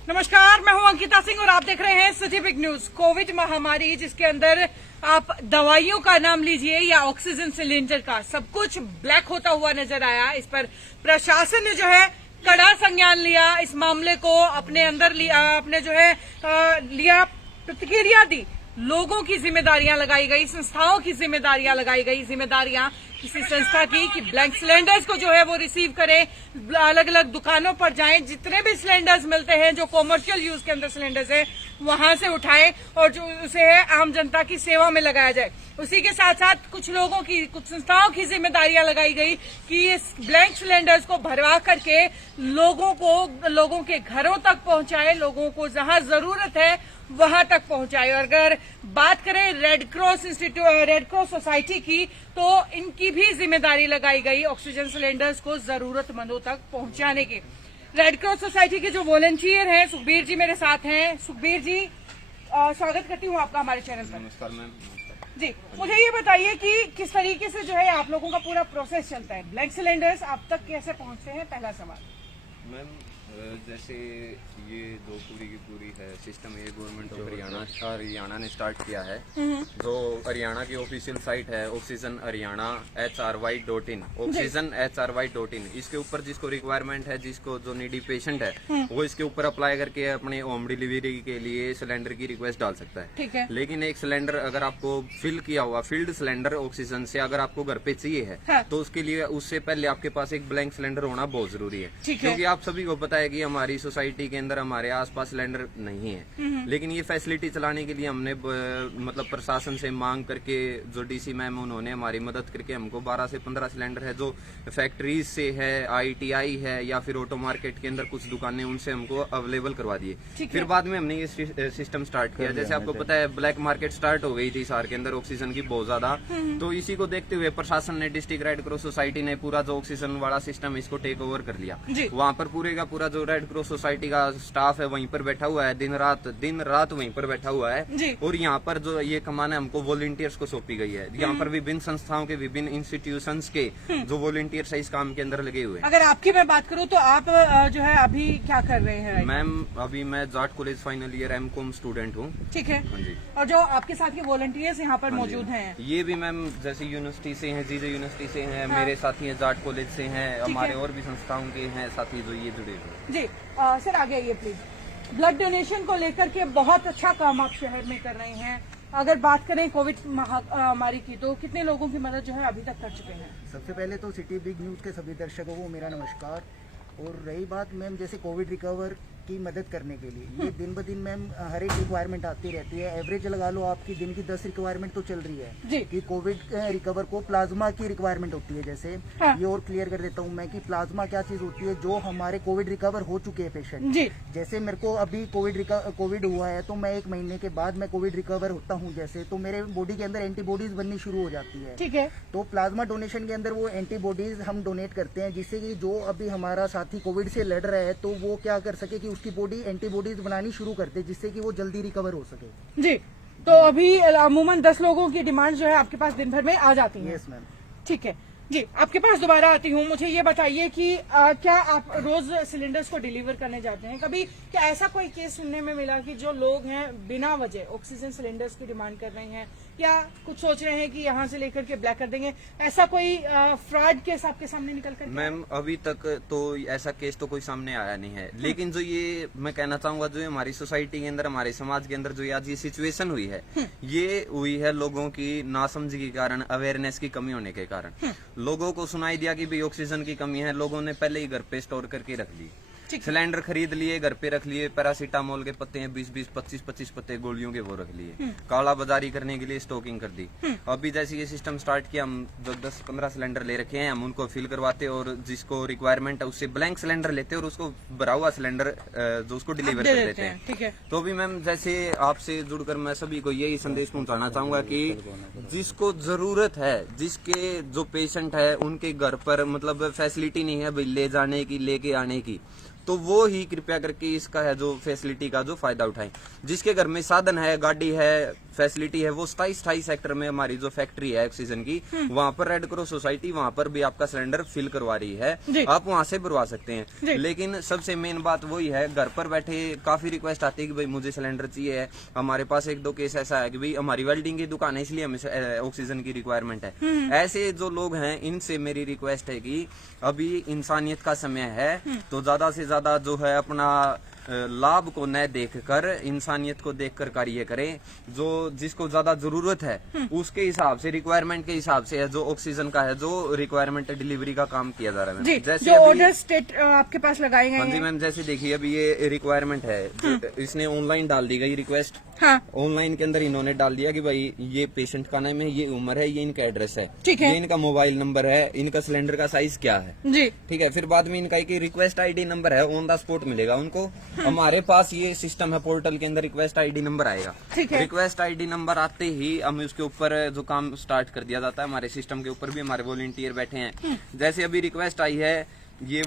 नमस्कार, मैं हूं अंकिता सिंह और आप देख रहे हैं सिटी बिग न्यूज। कोविड महामारी जिसके अंदर आप दवाइयों का नाम लीजिए या ऑक्सीजन सिलेंडर का, सब कुछ ब्लैक होता हुआ नजर आया। इस पर प्रशासन ने जो है कड़ा संज्ञान लिया, इस मामले को अपने अंदर लिया, अपने जो है लिया, प्रतिक्रिया दी। लोगों की जिम्मेदारियां लगाई गई, संस्थाओं की जिम्मेदारियां लगाई गई। जिम्मेदारियां किसी संस्था की कि ब्लैंक सिलेंडर्स को जो है वो रिसीव करें, अलग अलग दुकानों पर जाएं, जितने भी सिलेंडर्स मिलते हैं जो कॉमर्शियल यूज के अंदर सिलेंडर्स है वहां से उठाएं और जो उसे है आम जनता की सेवा में लगाया जाए। उसी के साथ साथ कुछ लोगों की, कुछ संस्थाओं की जिम्मेदारियां लगाई गई कि इस ब्लैंक सिलेंडर्स को भरवा करके लोगों के घरों तक पहुंचाए, लोगों को जहां जरूरत है वहां तक पहुंचाए। और अगर बात करें रेड क्रॉस सोसाइटी की, तो इनकी भी जिम्मेदारी लगाई गई ऑक्सीजन सिलेंडर्स को जरूरतमंदों तक पहुंचाने की। रेड क्रॉस सोसाइटी के जो वॉलंटियर हैं, सुखबीर जी मेरे साथ हैं। सुखबीर जी, स्वागत करती हूँ आपका हमारे चैनल पर। नमस्कार मैम। जी, मुझे ये बताइए कि किस तरीके से जो है आप लोगों का पूरा प्रोसेस चलता है, ब्लैंक सिलेंडर्स आप तक कैसे पहुंचते हैं, पहला सवाल। मैम जैसे ये दो पूरी की पूरी है सिस्टम, ये गवर्नमेंट ऑफ हरियाणा ने स्टार्ट किया है। जो हरियाणा की ऑफिशियल साइट है oxygen Haryana HRY.in, oxygen HRY.in, इसके ऊपर जिसको रिक्वायरमेंट है, जिसको जो नीडी पेशेंट है वो इसके ऊपर अप्लाई करके अपने होम डिलीवरी के लिए सिलेंडर की रिक्वेस्ट डाल सकता है। ठीक है। लेकिन एक सिलेंडर अगर आपको फिल किया हुआ फील्ड सिलेंडर ऑक्सीजन से अगर आपको घर पे चाहिए है, हाँ। तो उसके लिए उससे पहले आपके पास एक ब्लैंक सिलेंडर होना बहुत जरूरी है। ठीक है। क्योंकि आप सभी को पता है कि हमारी सोसाइटी के अंदर हमारे आसपास सिलेंडर नहीं है। लेकिन ये फैसिलिटी चलाने के लिए हमने मतलब प्रशासन से मांग करके, जो डीसी मैम उन्होंने हमारी मदद करके हमको 12 से 15 सिलेंडर है जो फैक्ट्रीज से है, ITI है या फिर ऑटो मार्केट के अंदर कुछ दुकानें, उनसे हमको अवेलेबल करवा दिए। फिर बाद में हमने ये सिस्टम स्टार्ट किया। जैसे आपको पता है ब्लैक मार्केट स्टार्ट हो गई थी शहर के अंदर ऑक्सीजन की बहुत ज्यादा, तो इसी को देखते हुए प्रशासन ने, डिस्ट्रिक्ट रेड क्रॉस सोसाइटी ने पूरा जो ऑक्सीजन वाला सिस्टम इसको टेक ओवर कर लिया। वहाँ पर पूरे का पूरा जो रेड क्रॉस सोसाइटी का स्टाफ है वहीं पर बैठा हुआ है, दिन रात वहीं पर बैठा हुआ है। और यहाँ पर जो ये कमान है हमको वॉलंटियर्स को सौंपी गई है। यहाँ पर विभिन्न संस्थाओं के, विभिन्न इंस्टीट्यूशंस के जो वॉलंटियर्स है इस काम के अंदर लगे हुए हैं। अगर आपकी मैं बात करूँ तो आप जो है अभी क्या कर रहे हैं? मैम अभी मैं Jat college final year MCOM student हूँ। ठीक है। हाँ जी। और जो आपके साथ के वॉलंटियर्स यहाँ पर मौजूद हैं, ये भी मैम जैसे यूनिवर्सिटी से हैं, जीजे यूनिवर्सिटी से हैं, मेरे साथी हैं जाट कॉलेज से हैं, हमारे और भी संस्थाओं के हैं साथी जो ये जुड़े हुए। जी सर आगे आइए प्लीज। ब्लड डोनेशन को लेकर के बहुत अच्छा काम आप शहर में कर रहे हैं। अगर बात करें कोविड महामारी की, तो कितने लोगों की मदद जो है अभी तक कर चुके हैं? सबसे पहले तो सिटी बिग न्यूज़ के सभी दर्शकों को मेरा नमस्कार। और रही बात मैम जैसे कोविड रिकवर की मदद करने के लिए, ये दिन ब दिन मैम हर एक रिक्वायरमेंट आती रहती है। एवरेज लगा लो आपकी दिन की 10 रिक्वायरमेंट तो चल रही है कि कोविड रिकवर को प्लाज्मा की रिक्वायरमेंट होती है। जैसे ये और क्लियर कर देता हूँ मैं कि प्लाज्मा क्या चीज होती है, जो हमारे कोविड रिकवर हो चुके हैं पेशेंट। जैसे मेरे को अभी कोविड हुआ है तो मैं 1 महीने के बाद मैं कोविड रिकवर होता हूँ, जैसे तो मेरे बॉडी के अंदर एंटीबॉडीज बननी शुरू हो जाती है। ठीक है। तो प्लाज्मा डोनेशन के अंदर वो एंटीबॉडीज हम डोनेट करते हैं, जिससे कि जो अभी हमारा साथी कोविड से लड़ रहा है तो वो क्या कर सके कि उसकी बॉडी एंटीबॉडीज बनानी शुरू कर दे, जिससे कि वो जल्दी रिकवर हो सके। जी, तो अभी अमूमन 10 लोगों की डिमांड जो है आपके पास दिन भर में आ जाती है? Yes ma'am. ठीक है जी, आपके पास दोबारा आती हूँ। मुझे ये बताइए कि क्या आप रोज सिलेंडर्स को डिलीवर करने जाते हैं? कभी क्या ऐसा कोई केस सुनने में मिला कि जो लोग हैं बिना वजह ऑक्सीजन सिलेंडर्स की डिमांड कर रहे हैं, या कुछ सोच रहे हैं कि यहाँ से लेकर के ब्लैक कर देंगे, ऐसा कोई फ्रॉड केस आपके सामने निकल कर? मैम अभी तक तो ऐसा केस तो कोई सामने आया नहीं है। लेकिन जो ये मैं कहना चाहूंगा, जो हमारी सोसाइटी के अंदर, हमारे समाज के अंदर जो आज ये सिचुएशन हुई है, ये हुई है लोगों की नासमझी के कारण, अवेयरनेस की कमी होने के कारण। लोगों को सुनाई दिया कि भाई ऑक्सीजन की कमी है, लोगों ने पहले ही घर पे स्टोर करके रख ली, सिलेंडर खरीद लिए, घर पे रख लिए, पैरासीटामोल के पत्ते हैं 20-20, 25-25 पत्ते गोलियों के वो रख लिए, काला बाजारी करने के लिए स्टॉकिंग कर दी। अभी जैसे ये सिस्टम स्टार्ट किया, हम जो 10-15 सिलेंडर ले रखे हैं, हम उनको फिल करवाते और जिसको रिक्वायरमेंट है उससे ब्लैंक सिलेंडर लेते और उसको भरा हुआ सिलेंडर जो उसको डिलीवर कर देते हैं। ठीक है। तो अभी मैम जैसे आपसे जुड़कर मैं सभी को यही संदेश पहुंचाना चाहूंगा कि जिसको जरूरत है, जिसके जो पेशेंट है उनके घर पर मतलब फैसिलिटी नहीं है भाई ले जाने की, लेके आने की, तो वो ही कृपया करके इसका है जो फैसिलिटी का जो फायदा उठाएं। जिसके घर में साधन है, गाड़ी है, फैसिलिटी है वो 27 सेक्टर में हमारी जो फैक्ट्री है ऑक्सीजन की, वहाँ पर रेड क्रॉस सोसाइटी वहाँ पर भी आपका सिलेंडर फिल करवा रही है, आप वहाँ से भरवा सकते हैं। लेकिन सबसे मेन बात वही है, घर पर बैठे काफी रिक्वेस्ट आती है कि भाई मुझे सिलेंडर चाहिए है। हमारे पास 1-2 केस ऐसा है कि भाई हमारी वेल्डिंग की दुकान है इसलिए हमें ऑक्सीजन की रिक्वायरमेंट है। ऐसे जो लोग हैं इनसे मेरी रिक्वेस्ट है कि अभी इंसानियत का समय है, तो ज्यादा से ज्यादा जो है अपना लाभ को न देखकर इंसानियत को देखकर कार्य करें। जो जिसको ज्यादा जरूरत है उसके हिसाब से, रिक्वायरमेंट के हिसाब से है जो ऑक्सीजन का है, जो रिक्वायरमेंट डिलीवरी का काम किया जा रहा है। जैसे जो ऑर्डर स्टेट आपके पास लगाए गए हैं। हाँ जी मैम, जैसे देखिए अभी ये रिक्वायरमेंट है, इसने ऑनलाइन डाल दी गई रिक्वेस्ट। हाँ। ऑनलाइन के अंदर इन्होंने डाल दिया कि भाई ये पेशेंट का नाम है, ये उम्र है, ये इनका एड्रेस है, ठीक है, ये इनका मोबाइल नंबर है, इनका सिलेंडर का साइज क्या है जी, ठीक है। फिर बाद में इनका एक रिक्वेस्ट आईडी नंबर है, ऑन द स्पॉट मिलेगा उनको। हमारे पास ये सिस्टम है, पोर्टल के अंदर रिक्वेस्ट आईडी नंबर आएगा। ठीक है। रिक्वेस्ट आईडी नंबर आते ही हम उसके ऊपर जो काम स्टार्ट कर दिया जाता है। हमारे सिस्टम के ऊपर भी हमारे वॉलंटियर बैठे हैं। जैसे अभी रिक्वेस्ट आई है, ये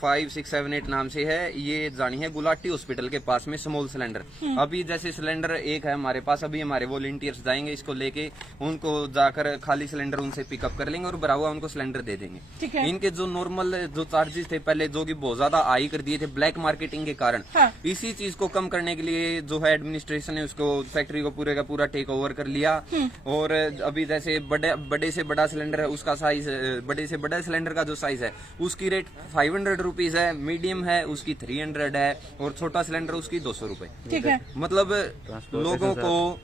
5678 नाम से है, ये जानी है गुलाटी हॉस्पिटल के पास में स्मॉल सिलेंडर। अभी जैसे सिलेंडर एक है हमारे पास, अभी हमारे वॉलंटियर्स जाएंगे इसको लेके, उनको जाकर खाली सिलेंडर उनसे पिकअप कर लेंगे और भरा हुआ उनको सिलेंडर दे देंगे। इनके जो नॉर्मल जो चार्जेस थे पहले, जो कि बहुत ज्यादा हाई कर दिए थे ब्लैक मार्केटिंग के कारण, इसी चीज को कम करने के लिए जो है एडमिनिस्ट्रेशन ने उसको फैक्ट्री को पूरे का पूरा टेक ओवर कर लिया। और अभी जैसे बड़े से बड़ा सिलेंडर है उसका साइज, बड़े से बड़ा सिलेंडर का जो साइज है उसकी रेट 500 रुपीज है, मीडियम है उसकी 300 है, और छोटा सिलेंडर उसकी 200 रुपए। ठीक है। मतलब लोगों को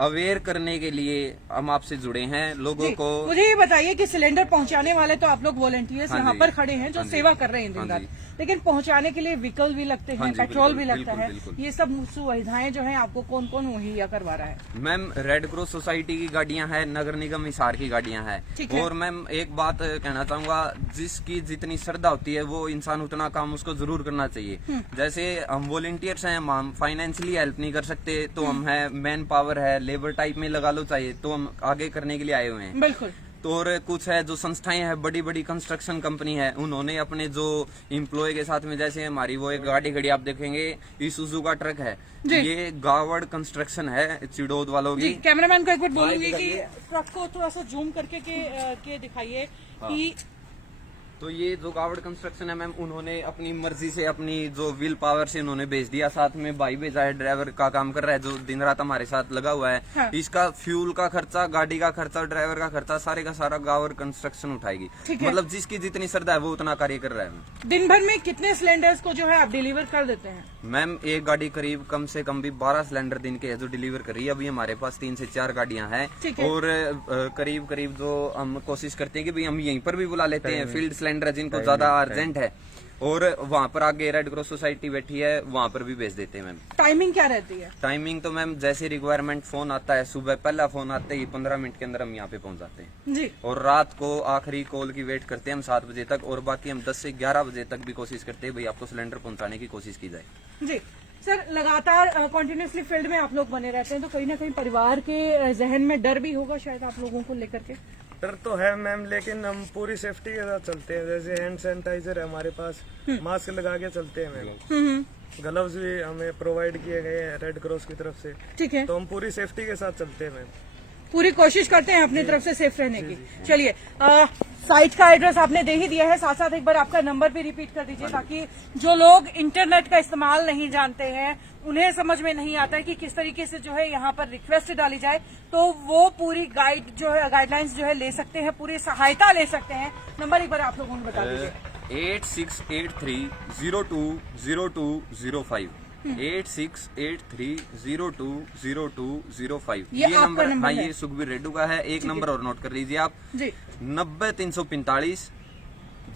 अवेयर करने के लिए हम आपसे जुड़े हैं। लोगों को मुझे ये बताइए कि सिलेंडर पहुंचाने वाले तो आप लोग वॉलंटियर्स यहाँ पर खड़े हैं जो सेवा कर रहे हैं दिन रात, लेकिन पहुंचाने के लिए व्हीकल भी लगते हैं, पेट्रोल भी लगता है, ये सब सुविधाएं जो है आपको कौन कौन मुहैया करवा रहा है? मैम रेड क्रॉस सोसाइटी की गाड़ियां हैं, नगर निगम हिसार की गाड़ियां हैं। और मैम एक बात कहना चाहूंगा, जिसकी जितनी श्रद्धा होती है वो इंसान उतना काम उसको जरूर करना चाहिए। जैसे हम वॉलंटियर्स हैं, हम फाइनेंशियली हेल्प नहीं कर सकते, तो हम है मैन पावर है, लेबर टाइप में लगा लो चाहिए, तो हम आगे करने के लिए आए हुए हैं। बिल्कुल। तो और कुछ है जो संस्थाएं हैं, बड़ी बड़ी कंस्ट्रक्शन कंपनी है, उन्होंने अपने जो एम्प्लॉय के साथ में, जैसे हमारी वो एक गाड़ी खड़ी आप देखेंगे, ईसुजू का ट्रक है, ये गावड़ कंस्ट्रक्शन है चिड़ोद वालों की। कैमरामैन को एक बार बोलूंगी कि ट्रक को थोड़ा सा जूम करके के दिखाइए कि तो ये जो गावड़ कंस्ट्रक्शन है मैम, उन्होंने अपनी मर्जी से, अपनी जो विल पावर से उन्होंने भेज दिया। साथ में भाई भेजा है, ड्राइवर का काम कर रहा है जो दिन रात हमारे साथ लगा हुआ है। हाँ। इसका फ्यूल का खर्चा, गाड़ी का खर्चा, ड्राइवर का खर्चा, सारे का सारा गावड़ कंस्ट्रक्शन उठाएगी। मतलब जिसकी जितनी श्रद्धा है वो उतना कार्य कर रहा है। दिन भर में कितने सिलेंडर्स को जो है आप डिलीवर कर देते हैं? मैम एक गाड़ी करीब कम से कम भी 12 सिलेंडर दिन के है जो डिलीवर कर रही है। अभी हमारे पास 3 से 4 गाड़ियां हैं, और करीब करीब जो हम कोशिश करते हैं कि भाई हम यहीं पर भी बुला लेते हैं फील्ड सिलेंडर जिनको ज्यादा अर्जेंट है, और वहाँ पर आगे रेड क्रॉस सोसाइटी बैठी है, वहाँ पर भी भेज देते हैं मैम। टाइमिंग क्या रहती है? टाइमिंग तो मैम जैसे रिक्वायरमेंट फोन आता है, सुबह पहला फोन आते ही 15 मिनट के अंदर हम यहाँ पे पहुँच जाते हैं जी। और रात को आखिरी कॉल की वेट करते हैं हम 7 बजे तक, और बाकी हम 10 से 11 बजे तक भी कोशिश करते हैं भाई आपको सिलेंडर पहुँचाने की कोशिश की जाए। जी सर, लगातार कंटिन्यूसली फील्ड में आप लोग बने रहते हैं, तो कहीं ना कहीं परिवार के जहन में डर भी होगा शायद आप लोगों को लेकर के? डर तो है मैम, लेकिन हम पूरी सेफ्टी के साथ चलते हैं। जैसे हैंड सैनिटाइजर है हमारे पास, मास्क लगा के चलते हैं मैम, ग्लव्स भी हमें प्रोवाइड किए गए हैं रेड क्रॉस की तरफ से। ठीक है। तो हम पूरी सेफ्टी के साथ चलते हैं मैम, पूरी कोशिश करते हैं अपनी तरफ से सेफ रहने की। चलिए, साइट का एड्रेस आपने दे ही दिया है, साथ साथ एक बार आपका नंबर भी रिपीट कर दीजिए, ताकि जो लोग इंटरनेट का इस्तेमाल नहीं जानते हैं, उन्हें समझ में नहीं आता है कि किस तरीके से जो है यहाँ पर रिक्वेस्ट डाली जाए, तो वो पूरी गाइडलाइंस जो है ले सकते हैं, पूरी सहायता ले सकते हैं। नंबर एक बार आप लोगों को बता दीजिए। 8683020205 8683020205 ये नंबर नंबर हाँ, है। ये सुखबीर रेड्डू का है। एक नंबर और नोट कर लीजिए आप जी। 90 345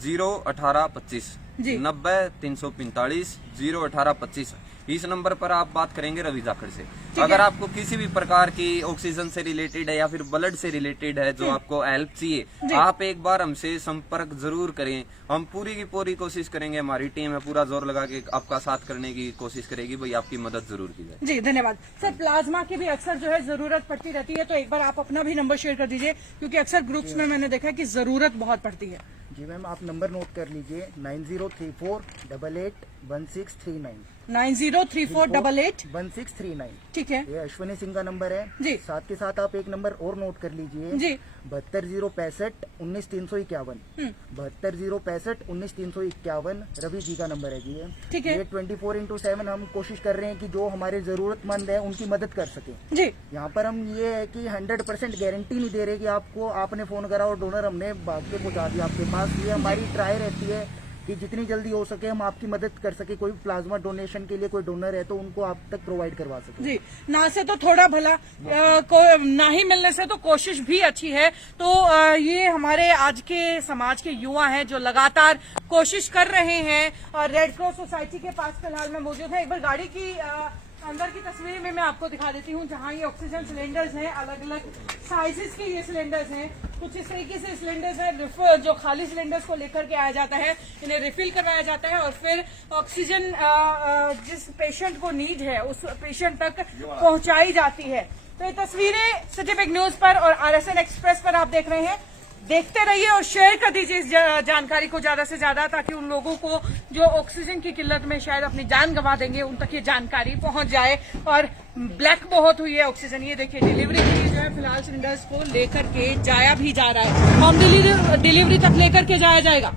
01825 90 345 01825। इस नंबर पर आप बात करेंगे रवि जाखड़ से। अगर आपको किसी भी प्रकार की ऑक्सीजन से रिलेटेड है या फिर ब्लड से रिलेटेड है जो आपको हेल्प चाहिए, आप एक बार हमसे संपर्क जरूर करें। हम पूरी की पूरी कोशिश करेंगे, हमारी टीम है पूरा जोर लगा के आपका साथ करने की कोशिश करेगी, भाई आपकी मदद जरूर की जाए। जी धन्यवाद सर। प्लाज्मा की भी अक्सर जो है जरूरत पड़ती रहती है, तो एक बार आप अपना भी नंबर शेयर कर दीजिए, क्योंकि अक्सर ग्रुप्स में मैंने देखा है कि जरूरत बहुत पड़ती है। जी मैम, आप नंबर नोट कर लीजिए 9034881639। 903488 ठीक है ये अश्विनी सिंह का नंबर है जी। साथ के साथ आप एक नंबर और नोट कर लीजिए जी 7206519351। 7206519351 रवि जी का नंबर है जी ये। ठीक है। ये 24/7 हम कोशिश कर रहे हैं कि जो हमारे जरूरतमंद है उनकी मदद कर सके। जी यहाँ पर हम ये है कि 100% गारंटी नहीं दे रहे कि आपको आपने फोन करा और डोनर हमने भाग के पहुंचा दिया आपके पास। ये हमारी ट्राई रहती है कि जितनी जल्दी हो सके हम आपकी मदद कर सके। कोई प्लाज्मा डोनेशन के लिए कोई डोनर है तो उनको आप तक प्रोवाइड करवा सके। जी, ना से तो थोड़ा भला ना ही मिलने से तो कोशिश भी अच्छी है। तो ये हमारे आज के समाज के युवा हैं जो लगातार कोशिश कर रहे हैं। और रेड क्रॉस सोसाइटी के पास फिलहाल मैं मौजूद है। एक बार गाड़ी की अंदर की तस्वीर में मैं आपको दिखा देती हूँ, जहाँ ये ऑक्सीजन सिलेंडर्स हैं, अलग अलग साइजेस के ये सिलेंडर्स हैं। कुछ इस तरीके से सिलेंडर्स हैं जो खाली सिलेंडर्स को लेकर के आया जाता है, इन्हें रिफिल कराया जाता है और फिर ऑक्सीजन जिस पेशेंट को नीड है उस पेशेंट तक पहुंचाई जाती है। तो ये तस्वीरें सिटी बिग न्यूज पर और RSN एक्सप्रेस पर आप देख रहे हैं। देखते रहिए और शेयर कर दीजिए इस जानकारी को ज्यादा से ज्यादा, ताकि उन लोगों को जो ऑक्सीजन की किल्लत में शायद अपनी जान गंवा देंगे उन तक ये जानकारी पहुंच जाए। और ब्लैक बहुत हुई है ऑक्सीजन। ये देखिए डिलीवरी के लिए जो है फिलहाल सिलेंडर्स को लेकर के जाया भी जा रहा है, होम डिलीवरी तक लेकर के जाया जाएगा।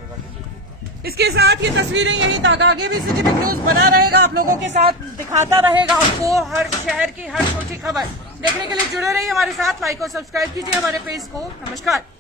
इसके साथ ये तस्वीरें यहीं तक, आगे भी सिटी बिग न्यूज बना रहेगा, आप लोगों के साथ दिखाता रहेगा आपको हर शहर की हर छोटी खबर। देखने के लिए जुड़े रहिए हमारे साथ, लाइक और सब्सक्राइब कीजिए हमारे पेज को। नमस्कार।